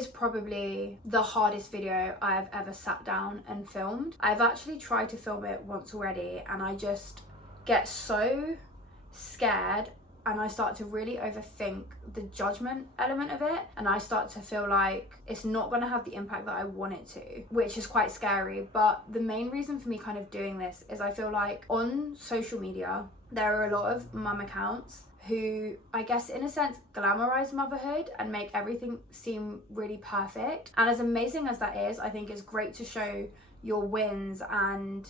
is probably the hardest video I've ever sat down and filmed. I've actually tried to film it once already, and I just get so scared and I start to really overthink the judgment element of it, and I start to feel like it's not going to have the impact that I want it to, which is quite scary. But the main reason for me kind of doing this is I feel like on social media there are a lot of mum accounts who, I guess in a sense, glamorize motherhood and make everything seem really perfect. And as amazing as that is, I think it's great to show your wins and,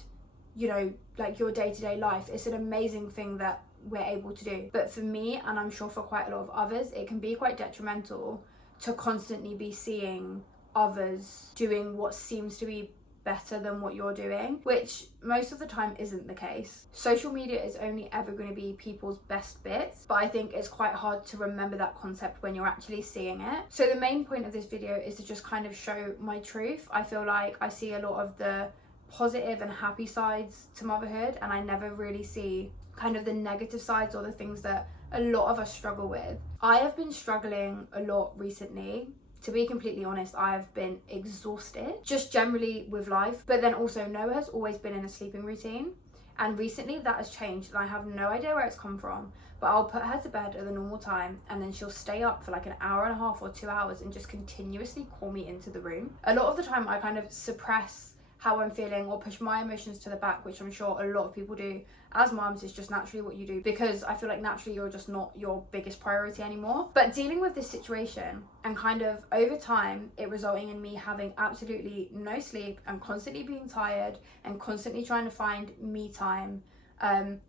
you know, like your day-to-day life. It's an amazing thing that we're able to do. But for me, and I'm sure for quite a lot of others, it can be quite detrimental to constantly be seeing others doing what seems to be better than what you're doing, which most of the time isn't the case. Social media is only ever going to be people's best bits, but I think it's quite hard to remember that concept when you're actually seeing it. So the main point of this video is to just kind of show my truth. I feel like I see a lot of the positive and happy sides to motherhood, and I never really see kind of the negative sides or the things that a lot of us struggle with. I have been struggling a lot recently. To be completely honest, I've been exhausted just generally with life, but then also Noah has always been in a sleeping routine, and recently that has changed and I have no idea where it's come from. But I'll put her to bed at the normal time and then she'll stay up for like an hour and a half or 2 hours and just continuously call me into the room. A lot of the time I kind of suppress how I'm feeling or push my emotions to the back, which I'm sure a lot of people do as moms. It's just naturally what you do, because I feel like naturally you're just not your biggest priority anymore. But dealing with this situation and kind of over time it resulting in me having absolutely no sleep and constantly being tired and constantly trying to find me time,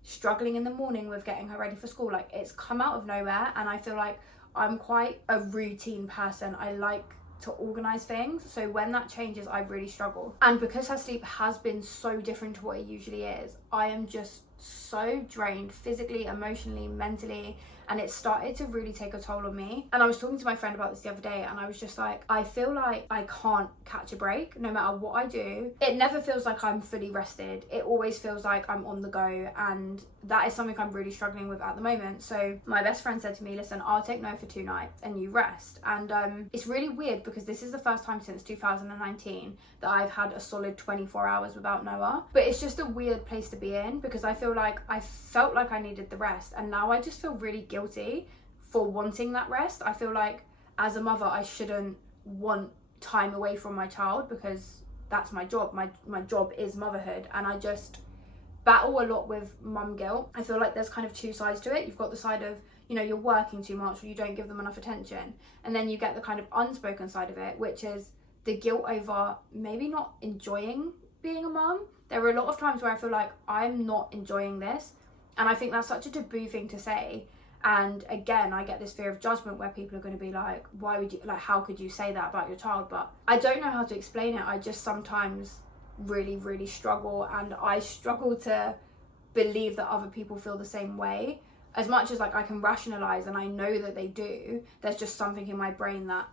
struggling in the morning with getting her ready for school, like it's come out of nowhere. And I feel like I'm quite a routine person. I like to organize things, so when that changes I really struggle. And because her sleep has been so different to what it usually is, I am just so drained physically, emotionally, mentally, and it started to really take a toll on me. And I was talking to my friend about this the other day, and I was just like, I feel like I can't catch a break no matter what I do. It never feels like I'm fully rested. It always feels like I'm on the go, and that is something I'm really struggling with at the moment. So my best friend said to me, listen, I'll take Noah for 2 nights and you rest. And it's really weird because this is the first time since 2019 that I've had a solid 24 hours without Noah. But it's just a weird place to be in, because I feel like I felt like I needed the rest, and now I just feel really guilty for wanting that rest. I feel like as a mother I shouldn't want time away from my child, because that's my job. My job is motherhood, and I just battle a lot with mum guilt. I feel like there's kind of 2 sides to it. You've got the side of, you know, you're working too much or you don't give them enough attention, and then you get the kind of unspoken side of it, which is the guilt over maybe not enjoying being a mum. There are a lot of times where I feel like I'm not enjoying this, and I think that's such a taboo thing to say. And again, I get this fear of judgment where people are going to be like, why would you, like, how could you say that about your child? But I don't know how to explain it. I just sometimes really struggle, and I struggle to believe that other people feel the same way. As much as like I can rationalize and I know that they do, there's just something in my brain that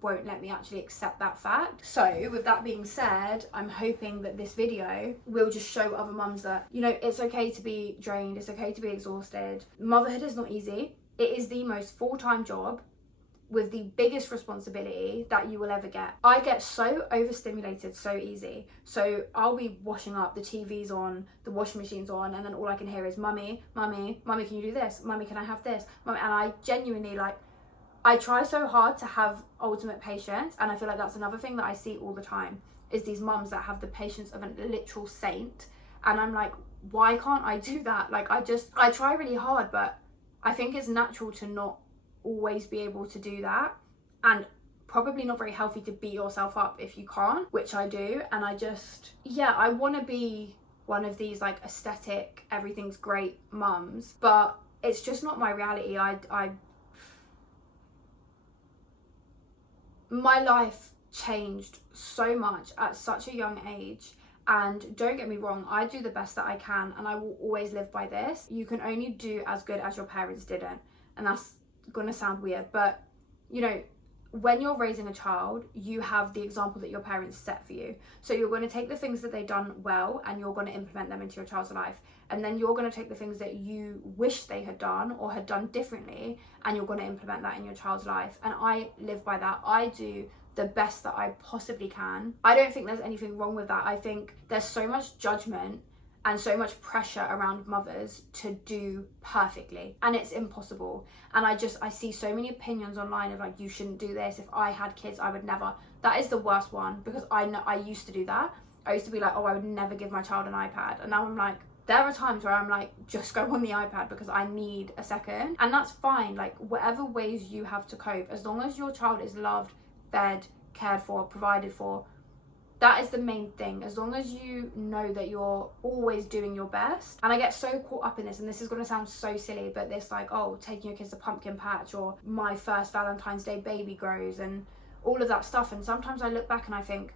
won't let me actually accept that fact. So with that being said, I'm hoping that this video will just show other mums that, you know, it's okay to be drained, it's okay to be exhausted. Motherhood is not easy. It is the most full-time job with the biggest responsibility that you will ever get. I get so overstimulated so easy. So I'll be washing up, the TV's on, the washing machine's on, and then all I can hear is mummy, mummy, mummy, can you do this? Mummy, can I have this? Mummy, and I genuinely, like, I try so hard to have ultimate patience, and I feel like that's another thing that I see all the time, is these mums that have the patience of a literal saint, and I'm like, why can't I do that? Like, I try really hard, but I think it's natural to not always be able to do that, and probably not very healthy to beat yourself up if you can't, which I do. And I just, yeah, I want to be one of these like aesthetic, everything's great mums, but it's just not my reality. My life changed so much at such a young age, and don't get me wrong, I do the best that I can, and I will always live by this. You can only do as good as your parents didn't, and that's gonna sound weird, but you know, when you're raising a child, you have the example that your parents set for you. So you're going to take the things that they've done well and you're going to implement them into your child's life. And then you're going to take the things that you wish they had done or had done differently, and you're going to implement that in your child's life. And I live by that. I do the best that I possibly can. I don't think there's anything wrong with that. I think there's so much judgment and so much pressure around mothers to do perfectly, and it's impossible. And I see so many opinions online of like, you shouldn't do this, if I had kids I would never. That is the worst one, because I know I used to do that. I used to be like, oh, I would never give my child an iPad, and now I'm like, there are times where I'm like, just go on the iPad because I need a second. And that's fine. Like, whatever ways you have to cope, as long as your child is loved, fed, cared for, provided for, that is the main thing. As long as you know that you're always doing your best. And I get so caught up in this, and this is going to sound so silly, but this like, oh, taking your kids to pumpkin patch, or my first Valentine's Day baby grows, and all of that stuff. And sometimes I look back and I think,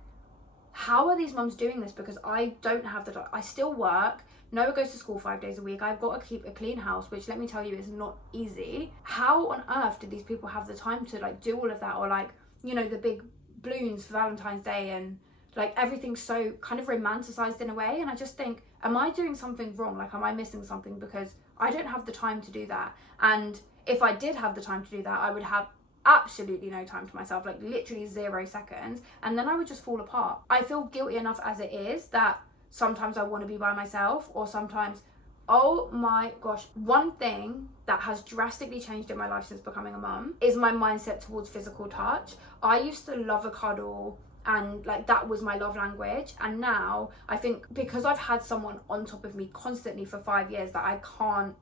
how are these mums doing this? Because I don't have the, I still work. Noah goes to school 5 days a week. I've got to keep a clean house, which, let me tell you, is not easy. How on earth did these people have the time to like do all of that? Or like, you know, the big balloons for Valentine's Day, and like everything's so kind of romanticized in a way. And I just think, am I doing something wrong? Like, am I missing something? Because I don't have the time to do that. And if I did have the time to do that, I would have absolutely no time to myself, like literally 0 seconds, and then I would just fall apart. I feel guilty enough as it is that sometimes I want to be by myself, or sometimes, oh my gosh, one thing that has drastically changed in my life since becoming a mum is my mindset towards physical touch. I used to love a cuddle, and like that was my love language, and now I think because I've had someone on top of me constantly for 5 years that I can't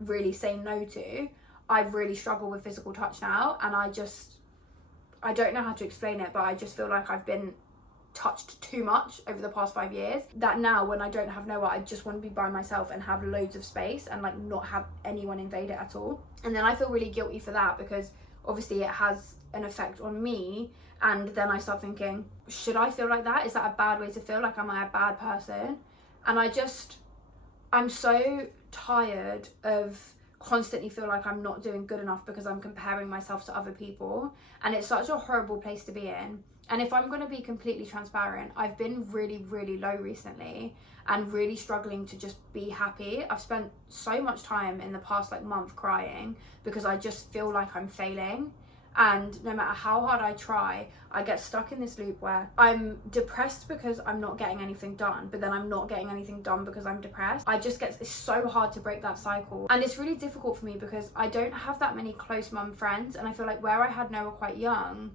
really say no to, I really struggle with physical touch now. And I don't know how to explain it, but I just feel like I've been touched too much over the past 5 years, that now when I don't have Noah, I just want to be by myself and have loads of space and like not have anyone invade it at all. And then I feel really guilty for that, because obviously it has an effect on me. And then I start thinking, should I feel like that? Is that a bad way to feel? Like, am I a bad person? And I'm so tired of constantly feel like I'm not doing good enough because I'm comparing myself to other people, and it's such a horrible place to be in. And if I'm going to be completely transparent, I've been really, really low recently and really struggling to just be happy. I've spent so much time in the past like month crying because I just feel like I'm failing. And no matter how hard I try, I get stuck in this loop where I'm depressed because I'm not getting anything done, but then I'm not getting anything done because I'm depressed. It's so hard to break that cycle. And it's really difficult for me because I don't have that many close mum friends, and I feel like where I had Noah quite young,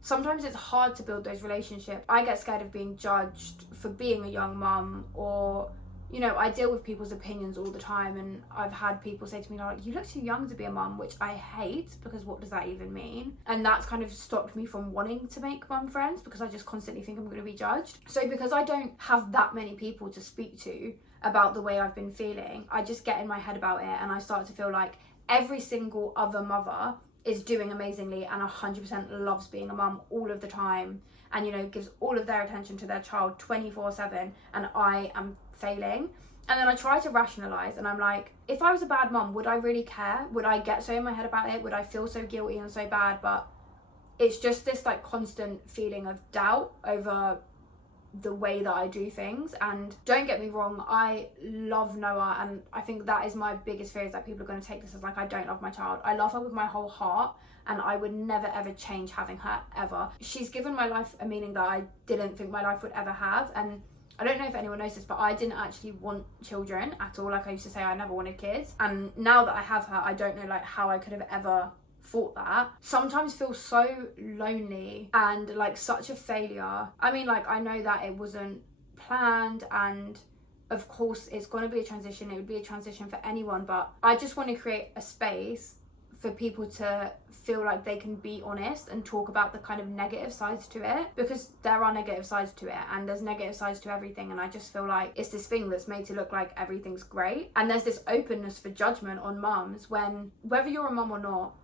sometimes it's hard to build those relationships. I get scared of being judged for being a young mum, or, you know, I deal with people's opinions all the time, and I've had people say to me like, you look too young to be a mum, which I hate, because what does that even mean? And that's kind of stopped me from wanting to make mum friends, because I just constantly think I'm going to be judged. So because I don't have that many people to speak to about the way I've been feeling, I just get in my head about it, and I start to feel like every single other mother is doing amazingly and 100% loves being a mum all of the time, and, you know, gives all of their attention to their child 24/7, and I am failing. And then I try to rationalize, and I'm like, if I was a bad mum, would I really care? Would I get so in my head about it? Would I feel so guilty and so bad? But it's just this like constant feeling of doubt over the way that I do things. And don't get me wrong, I love Noah, and I think that is my biggest fear, is that people are going to take this as like, I don't love my child. I love her with my whole heart, and I would never ever change having her, ever. She's given my life a meaning that I didn't think my life would ever have. And I don't know if anyone knows this, but I didn't actually want children at all. Like, I used to say I never wanted kids, and now that I have her, I don't know like how I could have ever thought that. Sometimes feel so lonely and like such a failure. I mean, like, I know that it wasn't planned, and of course it's going to be a transition. It would be a transition for anyone, but I just want to create a space for people to feel like they can be honest and talk about the kind of negative sides to it, because there are negative sides to it, and there's negative sides to everything. And I just feel like it's this thing that's made to look like everything's great, and there's this openness for judgment on mums, when whether you're a mum or not,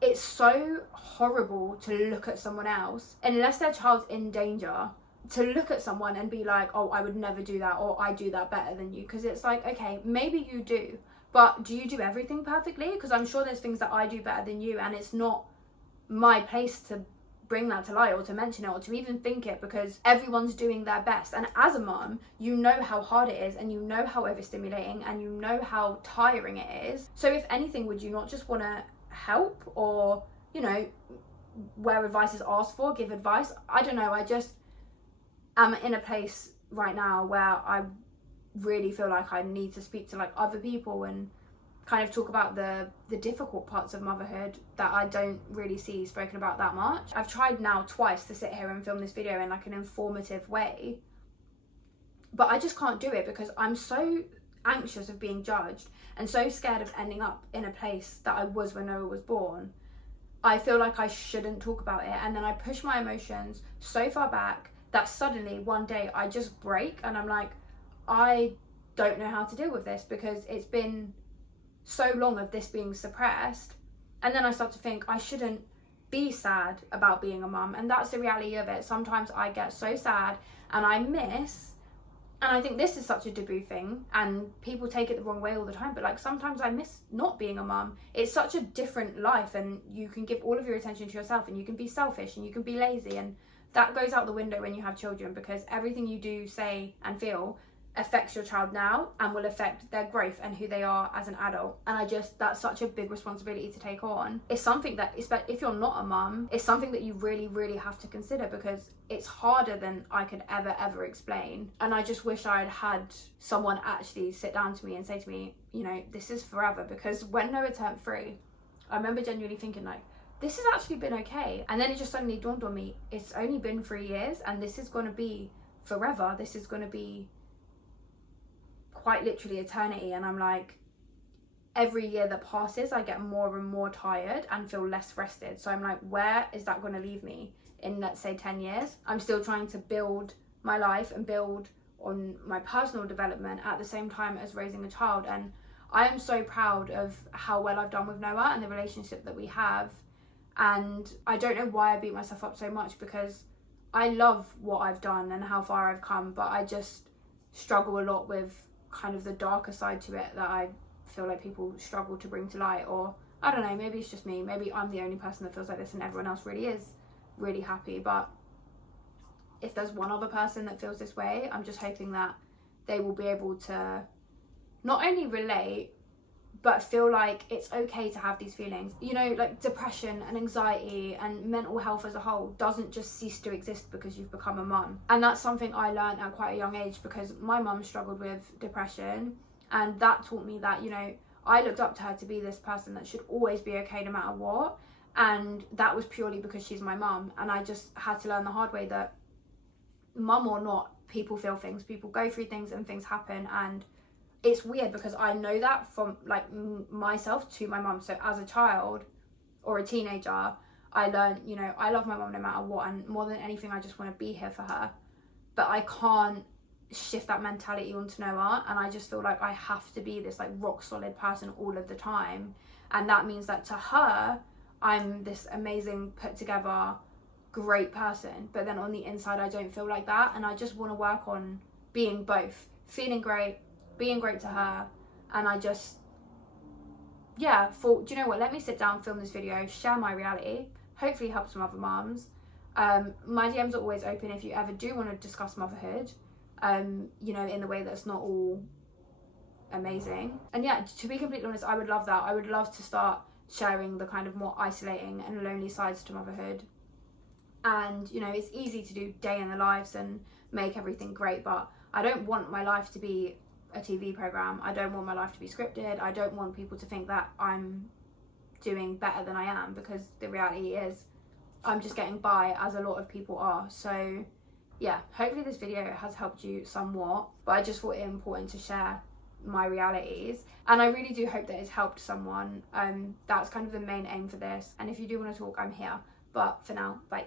it's so horrible to look at someone else, unless their child's in danger, to look at someone and be like, oh, I would never do that, or I do that better than you. Because it's like, okay, maybe you do, but do you do everything perfectly? Because I'm sure there's things that I do better than you, and it's not my place to bring that to light or to mention it or to even think it, because everyone's doing their best. And as a mum, you know how hard it is, and you know how overstimulating, and you know how tiring it is. So if anything, would you not just want to help, or, you know, where advice is asked for, give advice? I don't know. I just am in a place right now where I really feel like I need to speak to like other people and kind of talk about the difficult parts of motherhood that I don't really see spoken about that much. I've tried now twice to sit here and film this video in like an informative way, but I just can't do it because I'm so anxious of being judged and so scared of ending up in a place that I was when Noah was born. I feel like I shouldn't talk about it, and then I push my emotions so far back that suddenly one day I just break and I'm like, I don't know how to deal with this because it's been so long of this being suppressed. And then I start to think I shouldn't be sad about being a mum, and that's the reality of it. Sometimes I get so sad and I miss, and I think this is such a taboo thing and people take it the wrong way all the time, but like sometimes I miss not being a mum. It's such a different life, and you can give all of your attention to yourself, and you can be selfish and you can be lazy, and that goes out the window when you have children, because everything you do, say and feel affects your child now and will affect their growth and who they are as an adult. And that's such a big responsibility to take on. It's something that, if you're not a mum, it's something that you really, really have to consider, because it's harder than I could ever explain. And I just wish I'd had someone actually sit down to me and say to me, you know, this is forever. Because when Noah turned 3, I remember genuinely thinking like, this has actually been okay. And then it just suddenly dawned on me, it's only been 3 years and this is going to be forever. This is going to be quite literally eternity. And I'm like, every year that passes I get more and more tired and feel less rested. So I'm like, where is that going to leave me in, let's say, 10 years? I'm still trying to build my life and build on my personal development at the same time as raising a child. And I am so proud of how well I've done with Noah and the relationship that we have. And I don't know why I beat myself up so much, because I love what I've done and how far I've come, but I just struggle a lot with kind of the darker side to it that I feel like people struggle to bring to light. Or I don't know, maybe it's just me, maybe I'm the only person that feels like this and everyone else really is really happy. But if there's one other person that feels this way, I'm just hoping that they will be able to not only relate but feel like it's okay to have these feelings. You know, like depression and anxiety and mental health as a whole doesn't just cease to exist because you've become a mum. And that's something I learned at quite a young age, because my mum struggled with depression, and that taught me that, you know, I looked up to her to be this person that should always be okay no matter what. And that was purely because she's my mum, and I just had to learn the hard way that, mum or not, people feel things, people go through things, and things happen. And it's weird because I know that from like myself to my mum. So as a child or a teenager, I learned, you know, I love my mum no matter what, and more than anything I just want to be here for her. But I can't shift that mentality onto Noah, and I just feel like I have to be this like rock solid person all of the time. And that means that to her I'm this amazing, put together, great person, but then on the inside I don't feel like that. And I just want to work on being both, feeling great, being great to her. And I just, yeah, thought, do you know what, let me sit down, film this video, share my reality, hopefully help some other mums. My DMs are always open if you ever do want to discuss motherhood, you know, in the way that's not all amazing. And yeah, to be completely honest, I would love that. I would love to start sharing the kind of more isolating and lonely sides to motherhood. And, you know, it's easy to do day in the lives and make everything great, but I don't want my life to be a TV program. I don't want my life to be scripted. I don't want people to think that I'm doing better than I am, because the reality is I'm just getting by, as a lot of people are. So yeah, hopefully this video has helped you somewhat, but I just thought it important to share my realities, and I really do hope that it's helped someone. That's kind of the main aim for this, and if you do want to talk, I'm here. But for now, bye.